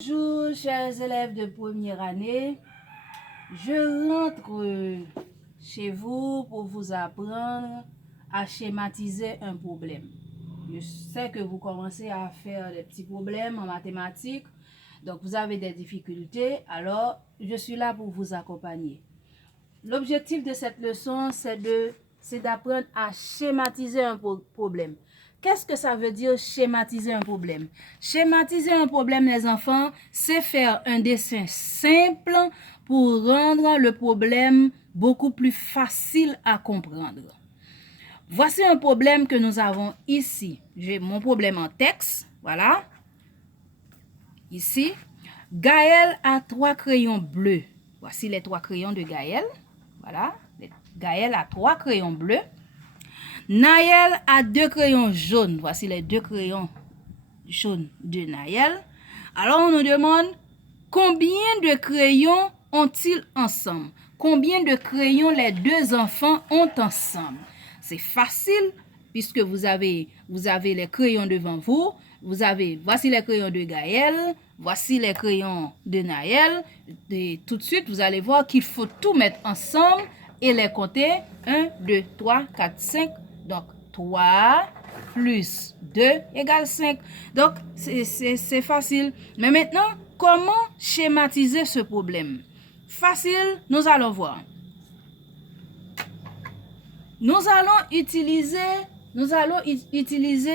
Bonjour chers élèves de première année, je rentre chez vous pour vous apprendre à schématiser un problème. Je sais que vous commencez à faire des petits problèmes en mathématiques, donc vous avez des difficultés, alors je suis là pour vous accompagner. L'objectif de cette leçon, c'est d'apprendre à schématiser un problème. Qu'est-ce que ça veut dire schématiser un problème? Schématiser un problème, les enfants, c'est faire un dessin simple pour rendre le problème beaucoup plus facile à comprendre. Voici un problème que nous avons ici. J'ai mon problème en texte, voilà. Ici, Gaël a 3 crayons bleus. Voici les 3 crayons de Gaël. Voilà, Gaël a 3 crayons bleus. Naël a 2 crayons jaunes. Voici les 2 crayons jaunes de Naël. Alors, on nous demande combien de crayons ont-ils ensemble? Combien de crayons les deux enfants ont ensemble? C'est facile puisque vous avez les crayons devant vous. Voici les crayons de Gaël. Voici les crayons de Naël. Et tout de suite, vous allez voir qu'il faut tout mettre ensemble et les compter. 1, 2, 3, 4, 5. Donc, 3 plus 2 égale 5. Donc, c'est facile. Mais maintenant, comment schématiser ce problème? Facile, nous allons voir. Nous allons utiliser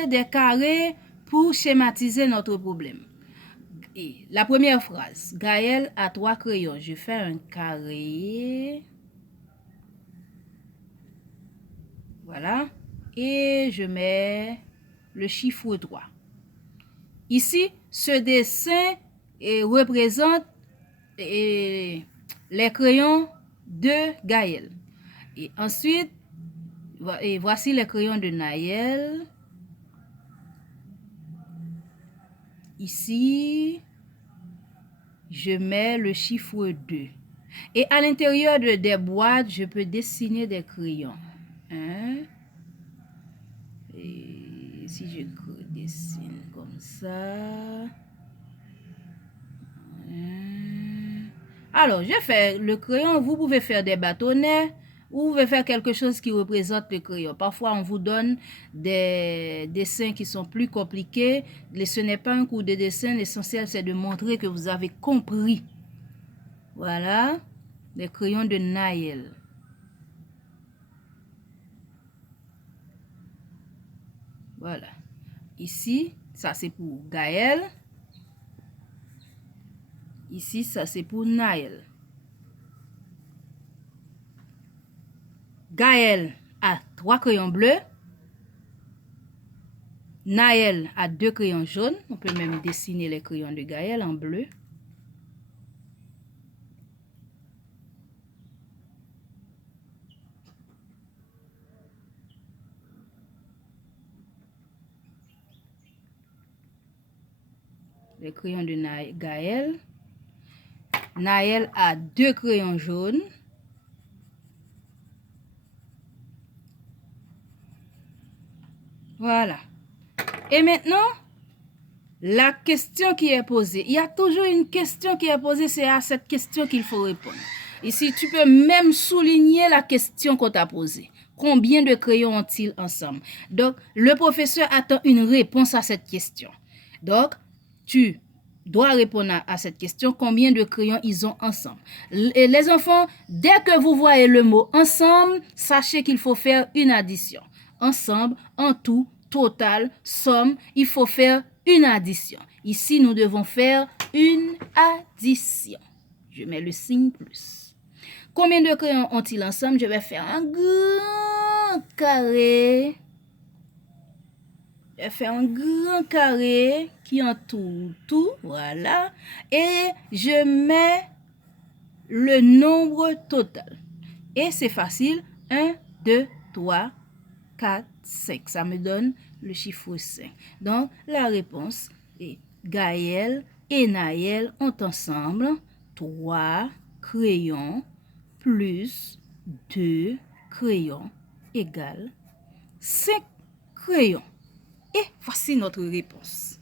des carrés pour schématiser notre problème. Et la première phrase, Gaël a 3 crayons. Je fais un carré. Voilà. Et je mets le chiffre 3. Ici, ce dessin représente les crayons de Gaël. Et ensuite, voici les crayons de Naël. Ici, je mets le chiffre 2. Et à l'intérieur des boîtes, je peux dessiner des crayons. Et si je dessine comme ça. Alors, je fais le crayon. Vous pouvez faire des bâtonnets. Ou vous pouvez faire quelque chose qui représente le crayon. Parfois, on vous donne des dessins qui sont plus compliqués. Ce n'est pas un cours de dessin. L'essentiel, c'est de montrer que vous avez compris. Voilà. Les crayons de Naël. Voilà. Ici, ça c'est pour Gaël. Ici, ça c'est pour Naël. Gaël a 3 crayons bleus. Naël a 2 crayons jaunes. On peut même dessiner les crayons de Gaël en bleu. Les crayons de Gaël. Naël a 2 crayons jaunes. Voilà. Et maintenant, la question qui est posée. Il y a toujours une question qui est posée. C'est à cette question qu'il faut répondre. Ici, tu peux même souligner la question qu'on t'a posée. Combien de crayons ont-ils ensemble? Donc, le professeur attend une réponse à cette question. Donc, tu dois répondre à cette question. Combien de crayons ils ont ensemble? Et les enfants, dès que vous voyez le mot ensemble, sachez qu'il faut faire une addition. Ensemble, en tout, total, somme, il faut faire une addition. Ici, nous devons faire une addition. Je mets le signe plus. Combien de crayons ont-ils ensemble? Je vais faire un grand carré. Je vais faire un grand carré qui entoure tout. Voilà. Et je mets le nombre total. Et c'est facile. 1, 2, 3, 4, 5. Ça me donne le chiffre 5. Donc, la réponse est Gaël et Naël ont ensemble 3 crayons plus 2 crayons égale 5 crayons. Et voici notre réponse.